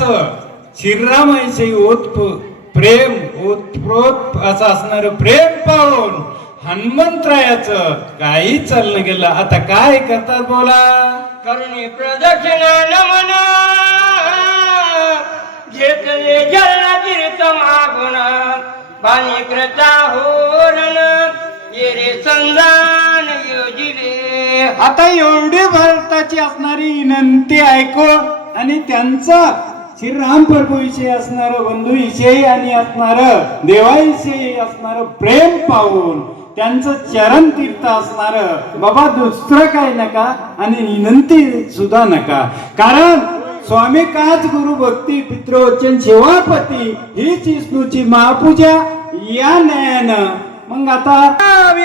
भक्ताचं श्रीरामाविषयी प्रेम ओतप्रोत असं असणार प्रेम पाहून हनुमंतरायाचं काही चाललं गेलं. आता काय करतात बोला. करुणी प्रदक्षिणा नमन घेतले जलना तीर्थ मागुण पाणी कृता होरण ये रे संधान योजिले. आता एवढी भारताची असणारी विनंती ऐको आणि त्यांचं श्रीराम प्रभूविषयी असणार बंधूविषयी आणि असणार देवाविषयी असणार प्रेम पाहून त्यांचं चरण तीर्थ असणार बाबा दुसरं काय नका आणि विनंती सुद्धा नका. कारण स्वामी काच गुरु भक्ती पितृवचन सेवापती हीच विष्णूची महापूजा या न्यायानं. मग आता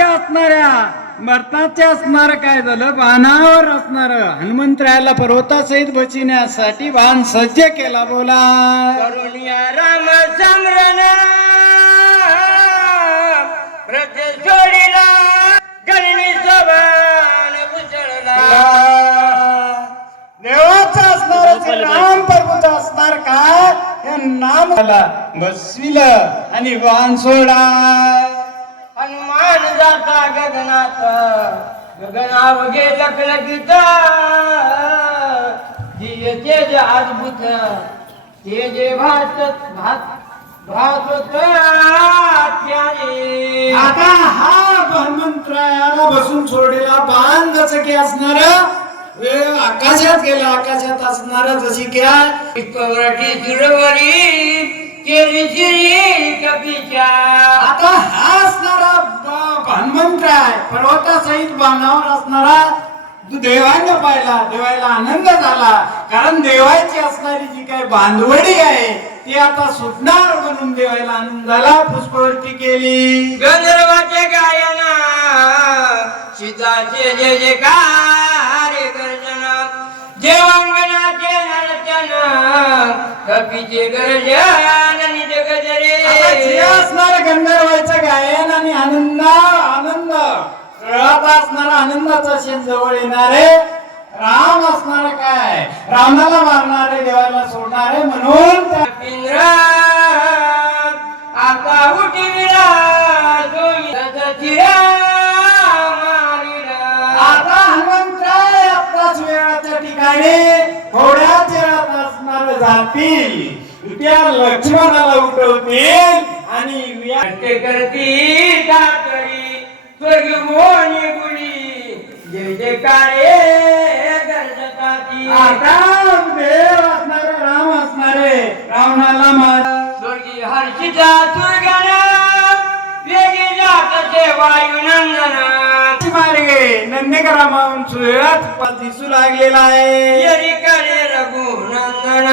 असणाऱ्या भरताचे असणार काय झालं बाणावर असणार हनुमंतरायाला पर्वतासहित बचिण्यासाठी बाण सज्ज केला बोला. करुणिया राम समरण प्रत्यक्षोडीला गणनी सभान उचलला. देवाचा असणार राम प्रभूचा असणार काय या नामाला बसविल आणि बाण सोडा. हनुमान जाता गगनात गगनावघे लखलखित जिय तेज अद्भुत तेज भासत आता हा हनुमंतरायाला बसून सोडलेला बाण जसं की असणार आकाशात गेला आकाशात असणार जशी क्या पुष्पवरटी सुरवरी केली श्री कपीच्या. आता हा असणारा हनुमंतराय पर्वतासहित बाणावर असणारा देवानं पाहिला. देवाला आनंद झाला कारण देवाची असणारी जी काही बांधवडी आहे ती आता सुटणार म्हणून देवाला आनंद झाला. पुष्पवृष्टी केली गंधर्वाचे गायना सीताचे जय जयकार गर्जना देवांगणाचे नर्तन कपीचे गर्जन निज गजरे. असणार गंधर्वाचं गायन आणि आनंद असणारा आनंदाचा शेत जवळ येणारे राम असणार काय रावणाला मारणारे देवाला सोडणारे म्हणून पिंजरा आता उठविला आता हनुमंतराय आताच वेळाच्या ठिकाणी थोड्याच वेळात असणार जातील त्या लक्ष्मणाला उठवतील आणि करती दातरी स्वर्ग मोहनी गुडी जय जयकारे गर्जताती. आता देव असणारे राम असणारे रावणाला मार स्वर्गी हर्षिता सुरगण वेगी जातचे वायुनंदन मार्गे नंदेकरामाहून सुळात दिसू लागलेला आहे. यरी करे रघुनंदन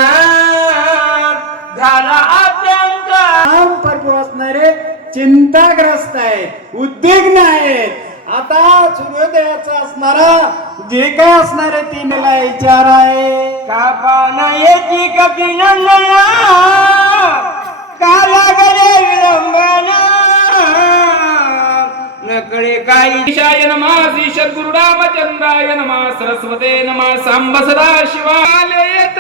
झाला अत्यंत. राम प्रभू असणारे चिंताग्रस्त आहेत उद्विग्न आहेत. आता सूर्योदयाचा असणारा जे काय असणारे तीनला विचार आहे का पानयेची कपिनंदन का लागले विलंबन नकळे काही. ईशाय नमः श्री सद्गुरु रामचंद्राय नमः सरस्वते नमः सांब सदा शिवालयत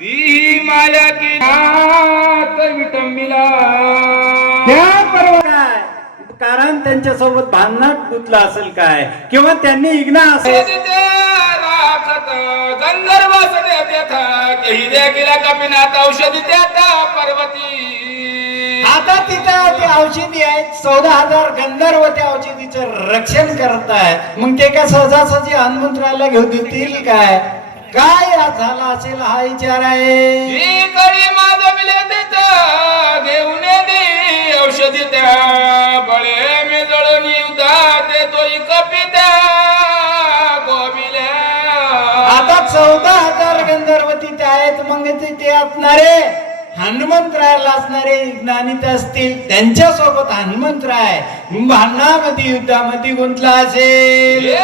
ती माया की हात विटंबिला. कारण त्यांच्या सोबत भांडणात गुंतला असेल काय किंवा त्यांनी इग्ना असेल राखत गंधर्व सदेत गेला कपिनाथ औषधी त्यात पर्वती. आता तिथं ते औषधी आहेत 14,000 गंधर्व त्या औषधीचं रक्षण करत आहेत. मग ते काय सहजासहजी हनुमंतरायाला घेऊन देतील काय काय झाला असेल हा विचार आहे. माधविले घेऊन दे औषधी त्या बळे मी जळून युद्धा देतोय कपित्या गोविल्या. आता 14,000 गंधर्व तिथे आहेत. मग ते असणारे हनुमंतरायाला असणारे ज्ञानित असतील त्यांच्या सोबत हनुमंतराय भांडणामध्ये युद्धामध्ये गुंतला असेल.